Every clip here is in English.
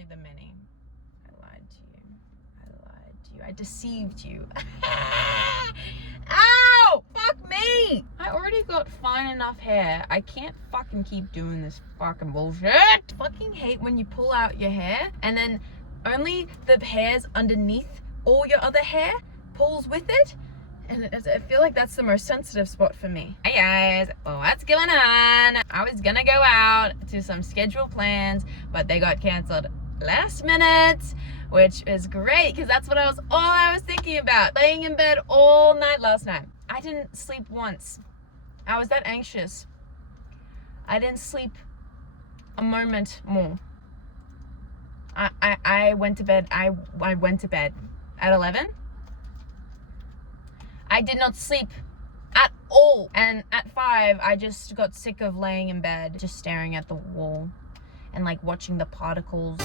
actually the mini. I lied to you. I deceived you. Ow! Fuck me! I already got fine enough hair. I can't fucking keep doing this fucking bullshit. Fucking hate when you pull out your hair and then only the hairs underneath all your other hair pulls with it. And I feel like that's the most sensitive spot for me. Hey guys, what's going on? I was gonna go out to some scheduled plans, but they got canceled last minute, which is great because that's what all I was thinking about. Laying in bed all night last night. I didn't sleep once. I was that anxious. I didn't sleep a moment more. I went to bed. I went to bed at 11. I did not sleep at all. And at 5, I just got sick of laying in bed, just staring at the wall and like watching the particles.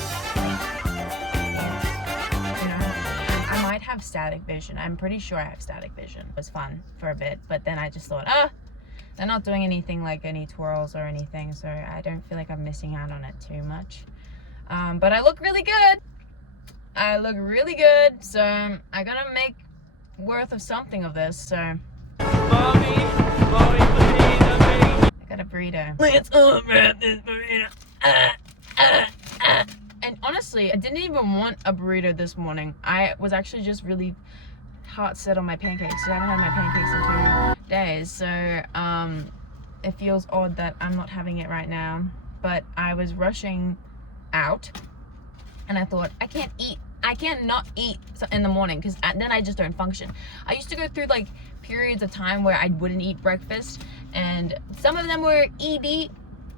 I might have static vision. I'm pretty sure I have static vision. It was fun for a bit, but then I just thought, they're not doing anything like any twirls or anything, so I don't feel like I'm missing out on it too much. But I look really good. So I gotta make worth of something of this, so I got a burrito. Let's unwrap this burrito. And honestly, I didn't even want a burrito this morning. I was actually just really heart set on my pancakes. So I haven't had my pancakes in 2 days, so it feels odd that I'm not having it right now. But I was rushing out and I thought, I can't not eat in the morning because then I just don't function. I used to go through like periods of time where I wouldn't eat breakfast, and some of them were ED,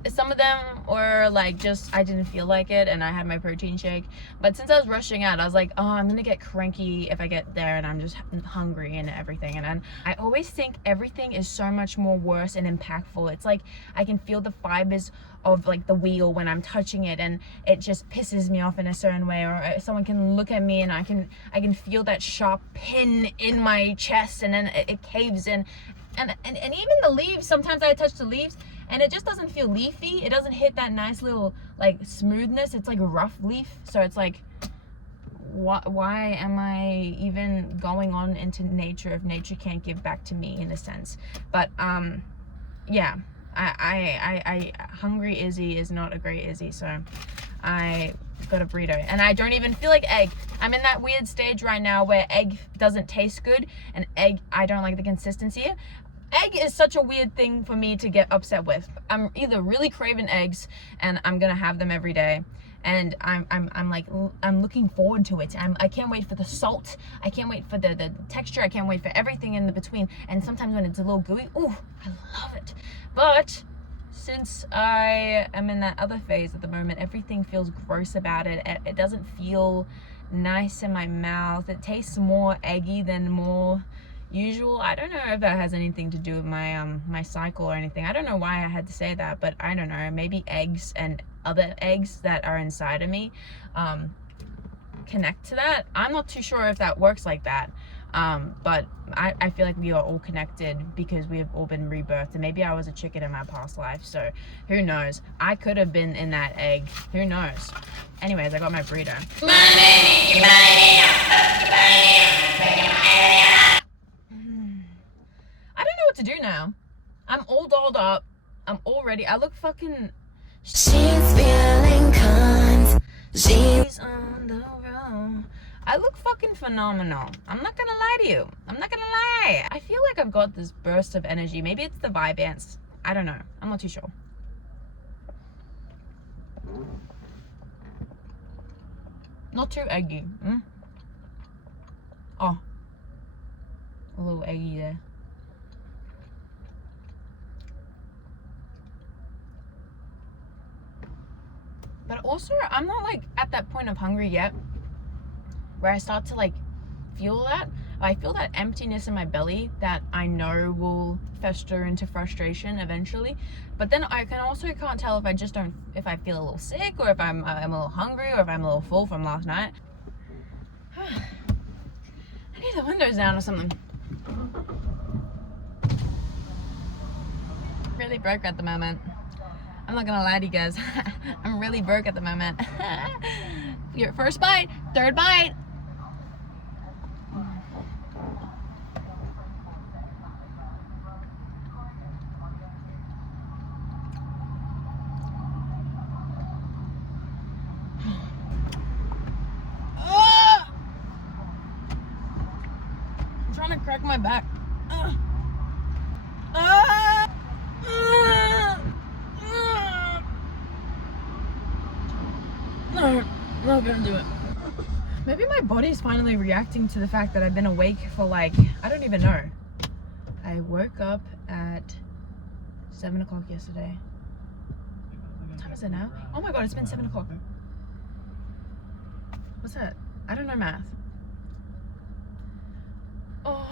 some of them were like just I didn't feel like it and I had my protein shake. But since I was rushing out, I was like, oh, I'm gonna get cranky if I get there and I'm just hungry and everything. And I always think everything is so much more worse and impactful. It's like I can feel the fibers of like the wheel when I'm touching it, and it just pisses me off in a certain way. Or someone can look at me and I can feel that sharp pin in my chest, and then it caves in. And even the leaves, sometimes I touch the leaves and it just doesn't feel leafy. It doesn't hit that nice little like smoothness. It's like a rough leaf. So it's like, why am I even going on into nature if nature can't give back to me in a sense? But yeah, I hungry Izzy is not a great Izzy, so I got a burrito. And I don't even feel like egg. I'm in that weird stage right now where egg doesn't taste good, and egg, I don't like the consistency. Egg is such a weird thing for me to get upset with. I'm either really craving eggs and I'm gonna have them every day, and I'm looking forward to it. I can't wait for the salt. I can't wait for the texture. I can't wait for everything in the between. And sometimes when it's a little gooey, ooh, I love it. But since I am in that other phase at the moment, everything feels gross about it. It doesn't feel nice in my mouth. It tastes more eggy than more usual. I don't know if that has anything to do with my my cycle or anything. I don't know why I had to say that, but I don't know. Maybe eggs and other eggs that are inside of me connect to that. I'm not too sure if that works like that. But I feel like we are all connected because we have all been rebirthed, and maybe I was a chicken in my past life, so who knows? I could have been in that egg. Who knows? Anyways, I got my burrito. I don't know what to do now. I'm all dolled up. I'm all ready. I look fucking... She's feeling cons. She's on the road. I look fucking phenomenal. I'm not gonna lie to you. I'm not gonna lie. I feel like I've got this burst of energy. Maybe it's the vibe ants. I don't know. I'm not too sure. Not too eggy. Oh. A little eggy there. But also, I'm not like at that point of hungry yet where I start to like feel that. I feel that emptiness in my belly that I know will fester into frustration eventually. But then I can't tell if I feel a little sick, or if I'm a little hungry, or if I'm a little full from last night. I need the windows down or something. Really broke at the moment. I'm not gonna lie to you guys. I'm really broke at the moment. Your first bite. Third bite. I'm trying to crack my back. No, not gonna do it. Maybe my body's finally reacting to the fact that I've been awake for like, I don't even know. I woke up at 7 o'clock yesterday. What time is it now? Oh my god, it's been 7 o'clock. What's that? I don't know math. Oh,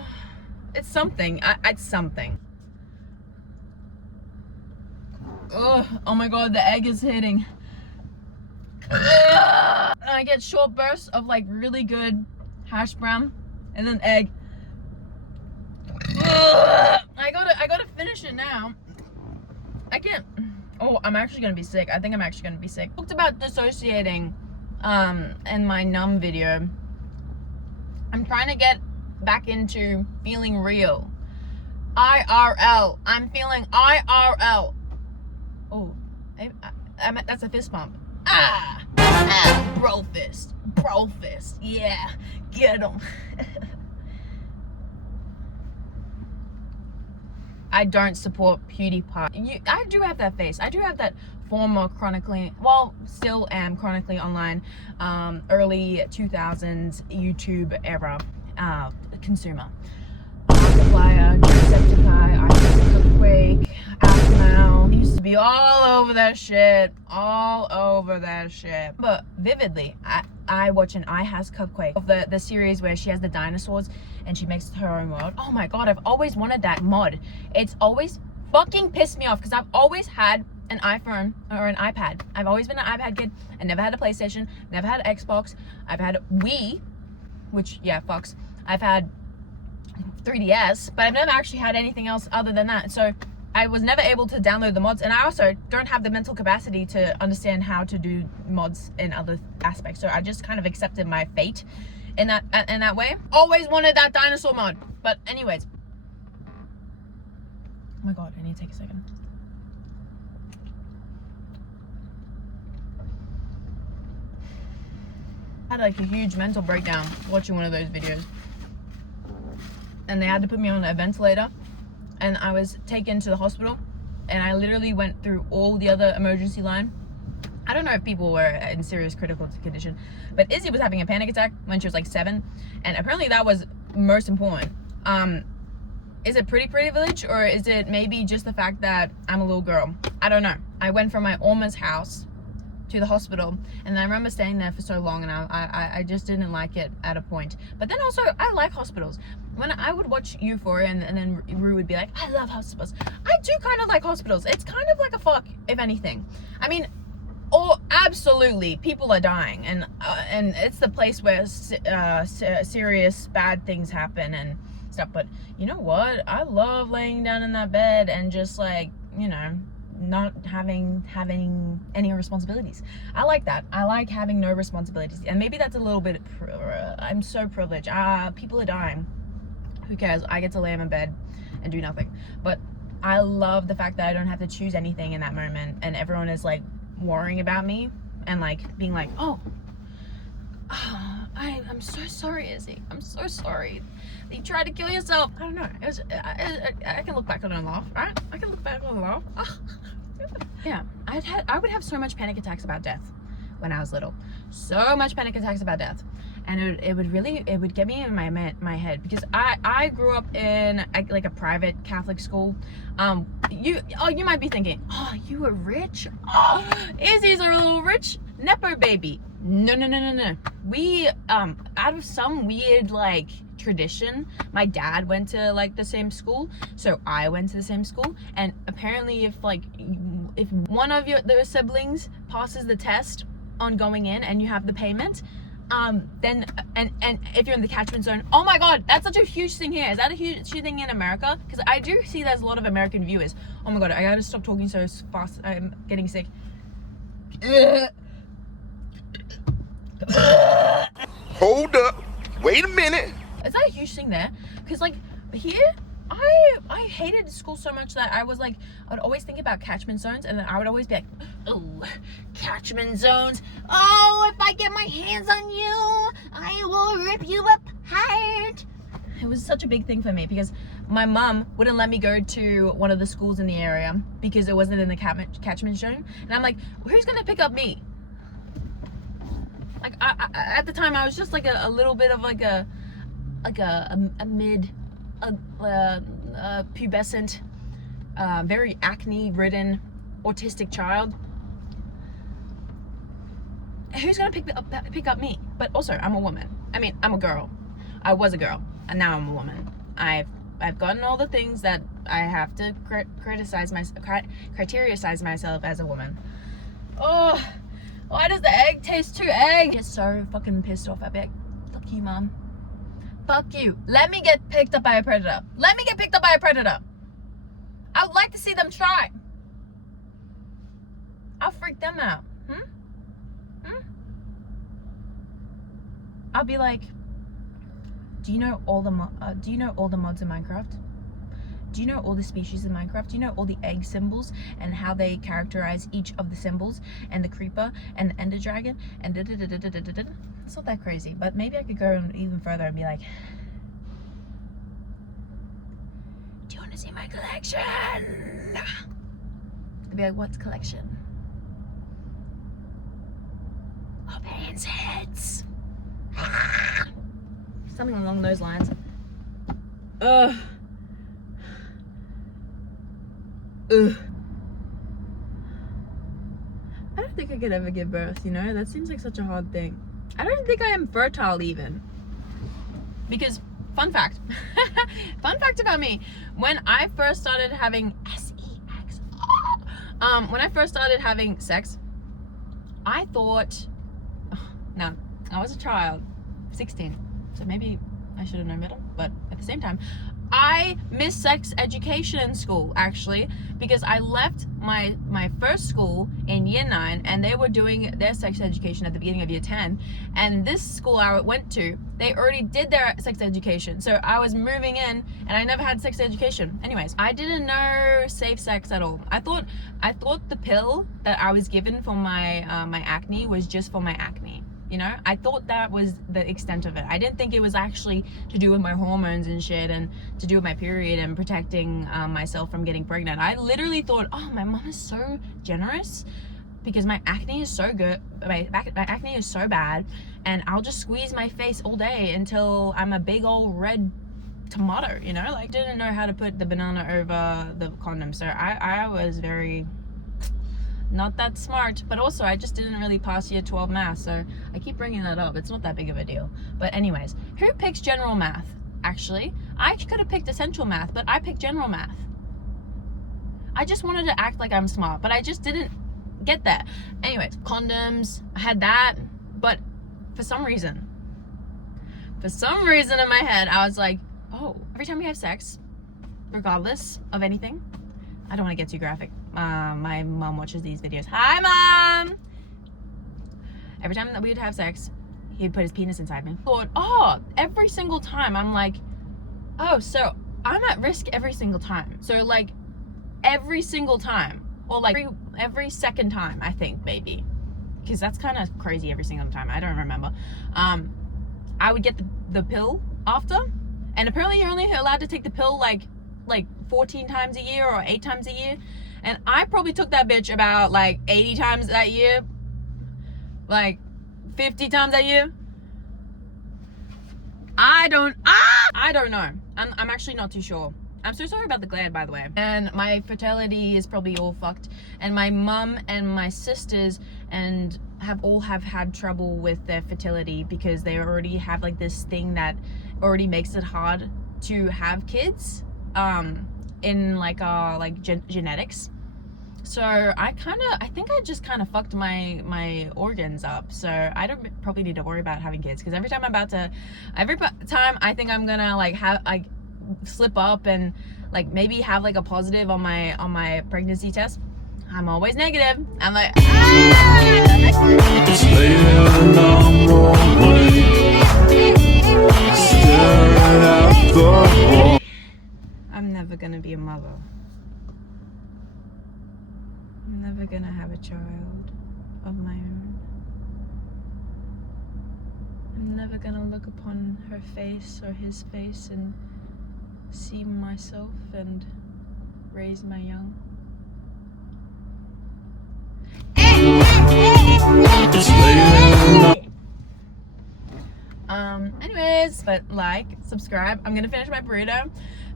it's something. It's something. Oh my god, the egg is hitting. I get short bursts of like really good hash brown and then egg. I gotta finish it now. I can't. Oh, I'm actually gonna be sick. I think I'm actually gonna be sick. I talked about dissociating in my numb video. I'm trying to get back into feeling real. IRL. I'm feeling IRL. Oh, that's a fist pump. Bro fist, yeah, get him. I don't support PewDiePie. I do have that face. I do have that former chronically, well, still am chronically online, early 2000s YouTube era consumer. Markiplier, Jacksepticeye, Cupquake, Alphamau. Used to be all over that shit. But vividly, I watch an I Has Cupquake of the series where she has the dinosaurs and she makes her own world. Oh my god, I've always wanted that mod. It's always fucking pissed me off because I've always had an iPhone or an iPad. I've always been an iPad kid. I never had a PlayStation, never had an Xbox. I've had Wii, which, yeah, fucks. I've had 3DS, but I've never actually had anything else other than that. So I was never able to download the mods, and I also don't have the mental capacity to understand how to do mods in other aspects. So I just kind of accepted my fate in that way. Always wanted that dinosaur mod. But anyways. Oh my god, I need to take a second. I had like a huge mental breakdown watching one of those videos. And they had to put me on a ventilator, and I was taken to the hospital, and I literally went through all the other emergency line. I don't know if people were in serious critical condition, but Izzy was having a panic attack when she was like 7, and apparently that was most important. Is it pretty privilege, or is it maybe just the fact that I'm a little girl? I don't know. I went from my Alma's house to the hospital, and I remember staying there for so long, and I just didn't like it at a point. But then also, I like hospitals. When I would watch Euphoria and then Rue would be like, I love hospitals. I do kind of like hospitals. It's kind of like a fuck, if anything. I mean, absolutely, people are dying, and it's the place where serious bad things happen and stuff. But you know what? I love laying down in that bed and just like, you know, not having any responsibilities. I like that. I like having no responsibilities, and maybe that's a little bit I'm so privileged. People are dying. Who cares? I get to lay in bed and do nothing. But I love the fact that I don't have to choose anything in that moment, and everyone is like worrying about me and like being like, I'm so sorry, Izzy. I'm so sorry. You tried to kill yourself. I don't know. It was. I can look back on it and laugh. Right? I can look back on it and laugh. Yeah, I would have so much panic attacks about death when I was little. So much panic attacks about death, and it would get me in my head, because I grew up in like a private Catholic school. You might be thinking, oh, you were rich. Oh, Izzy's a little rich nepo baby. No. We out of some weird like tradition, my dad went to like the same school, so I went to the same school, and apparently if one of the siblings passes the test on going in and you have the payment, then and if you're in the catchment zone, oh my god, that's such a huge thing here. Is that a huge thing in America? Because I do see there's a lot of American viewers. Oh my god, I gotta stop talking so fast, I'm getting sick. Hold up. Wait a minute. Is that a huge thing there? Because like here, I hated school so much that I was like, I would always think about catchment zones, and then I would always be like, oh, catchment zones. Oh, if I get my hands on you, I will rip you apart. It was such a big thing for me because my mom wouldn't let me go to one of the schools in the area because it wasn't in the catchment zone. And I'm like, who's gonna pick up me? Like I at the time I was just like a little bit of like a mid pubescent, very acne ridden autistic child. Who's gonna pick up me? But also I'm a woman. I mean, I'm a girl. I was a girl and now I'm a woman. I've gotten all the things that I have to criteriicize myself as a woman. Oh, why does the egg taste too egg? I get so fucking pissed off. I be like, fuck you, mom. Fuck you. Let me get picked up by a predator. Let me get picked up by a predator. I would like to see them try. I'll freak them out. I'll be like, do you know all the mods in Minecraft? Do you know all the species in Minecraft? Do you know all the egg symbols and how they characterize each of the symbols and the creeper and the ender dragon and It's not that crazy, but maybe I could go even further and be like, do you want to see my collection? I'd be like, what's collection? Of hands heads. Something along those lines. Ugh. I don't think I could ever give birth, you know? That seems like such a hard thing. I don't think I am fertile even. Because, fun fact. Fun fact about me. When I first started having sex, when I first started having sex, I thought, no, I was a child, 16. So maybe I should have known better, but at the same time, I missed sex education in school, actually, because I left my first school in year 9 and they were doing their sex education at the beginning of year 10, and this school I went to, they already did their sex education, so I was moving in and I never had sex education. Anyways, I didn't know safe sex at all. I thought the pill that I was given for my my acne was just for my acne. You know, I thought that was the extent of it. I didn't think it was actually to do with my hormones and shit and to do with my period and protecting myself from getting pregnant. I literally thought, oh, my mom is so generous because my acne is so good. My acne is so bad, and I'll just squeeze my face all day until I'm a big old red tomato, you know? Like, didn't know how to put the banana over the condom. So I was very... not that smart, but also I just didn't really pass year 12 math, so I keep bringing that up. It's not that big of a deal. But anyways, who picks general math? Actually, I could have picked essential math, but I picked general math. I just wanted to act like I'm smart, but I just didn't get that. Anyways, condoms, I had that, but for some reason in my head, I was like, oh, every time we have sex, regardless of anything, I don't want to get too graphic. My mom watches these videos. Hi, Mom! Every time that we would have sex, he'd put his penis inside me. Thought, oh, every single time, I'm like, oh, so I'm at risk every single time. So, like, every single time. Or, like, every second time, I think, maybe. Because that's kind of crazy every single time. I don't remember. I would get the pill after. And apparently you're only allowed to take the pill, like 14 times a year or 8 times a year. And I probably took that bitch about like 80 times that year, like 50 times that year. I don't know. I'm actually not too sure. I'm so sorry about the glare, by the way. And my fertility is probably all fucked. And my mum and my sisters have had trouble with their fertility because they already have like this thing that already makes it hard to have kids. In like genetics. So I think I just kind of fucked my organs up. So I don't probably need to worry about having kids, because every time I think I'm gonna like slip up and like maybe have like a positive on my pregnancy test, I'm always negative. I'm like, It's late and I'm awake, staring at the wall. I'm never gonna be a mother. I'm never gonna have a child of my own. I'm never gonna look upon her face or his face and see myself and raise my young. It's late and Anyways, but like, subscribe. I'm gonna finish my burrito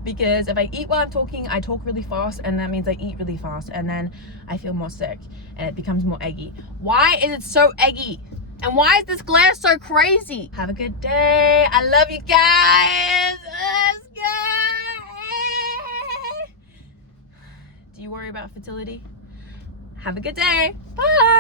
because if I eat while I'm talking, I talk really fast, and that means I eat really fast, and then I feel more sick and it becomes more eggy. Why is it so eggy? And why is this glass so crazy? Have a good day. I love you guys. Let's go. Do you worry about fertility? Have a good day. Bye.